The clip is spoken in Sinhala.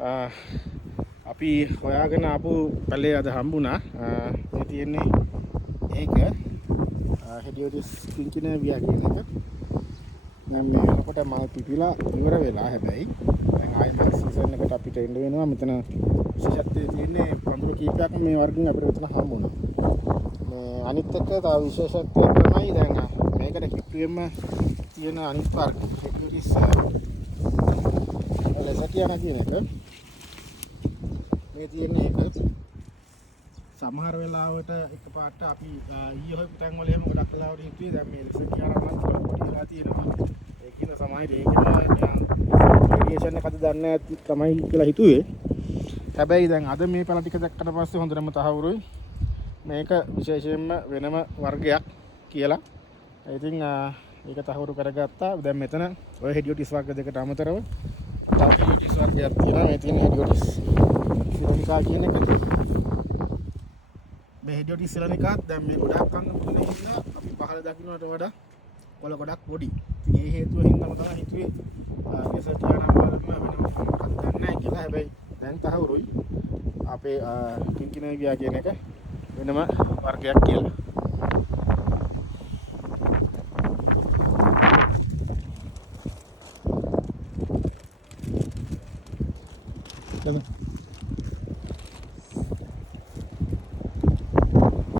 අපි හොයාගෙන ආපු පැලේ අද හම්බුණා. මේ තියෙන්නේ ඒක හෙඩියෝටිස් කින්කිනේවියා කියන එක. දැන් මේ වෙනකොට මල් පිපිලා ඉවර වෙලා හැබැයි දැන් ආයෙ මල් සීසන් එකට අපිට එන්න වෙනවා. මෙතන විශේෂත්වයේ තියෙන්නේ පඳුරු කීපයක් මේ වර්ගෙන් අපිට මෙතන හම්බුණා. මේ අනිත් එක තව විශේෂත්වයක් තමයි දැන් මේකට කිට්ටුවෙම තියෙන අනිත් වර්ග හෙඩියෝටිස් ලෙසටියානා කියන එක. මේ තියෙන්නේ ඒක සමහර වෙලාවට එකපාරට අපි ඊයේ හොයපු තැන් වල එහෙම ගොඩක් වෙලාවට හිතුවේ දැන් මේ ලෙසටියානා නම් පොඩි වෙලා තියෙනවා. ඒකින සමහර ඒකම රේඩියේෂන් එකද දන්නේ නැති තමයි කියලා හිතුවේ. හැබැයි දැන් අද මේ පැල ටික දැක්කට පස්සේ හොඳටම තහවුරුයි මේක විශේෂයෙන්ම වෙනම වර්ගයක් කියලා. ඉතින් ඒක තහවුරු කරගත්තා. දැන් මෙතන ඔය හෙඩියෝටිස් වර්ග දෙකට අමතරව තව හෙඩියෝටිස් වර්ගයක් තියෙනවා. මේ තියෙන හෙඩියෝටිස් සිලනිකා කියන එක. මේ හෙඩියෝටිස් සිලනිකාත් දැන් මේ ගොඩක් අංග මුදුනේ ඉන්න අපි පහළ දකින්නට වඩා කොළ ගොඩක් පොඩි. ඉතින් ඒ හේතුව හින්දාම තමයි හිතුවේ ලෙසටියානා වලම වෙනම මොකක්ද දන්නේ නැහැ කියලා. හැබැයි දැන් තහවුරුයි අපේ කින්කිනේවියා කියන එක වෙනම වර්ගයක් කියලා. Gracias.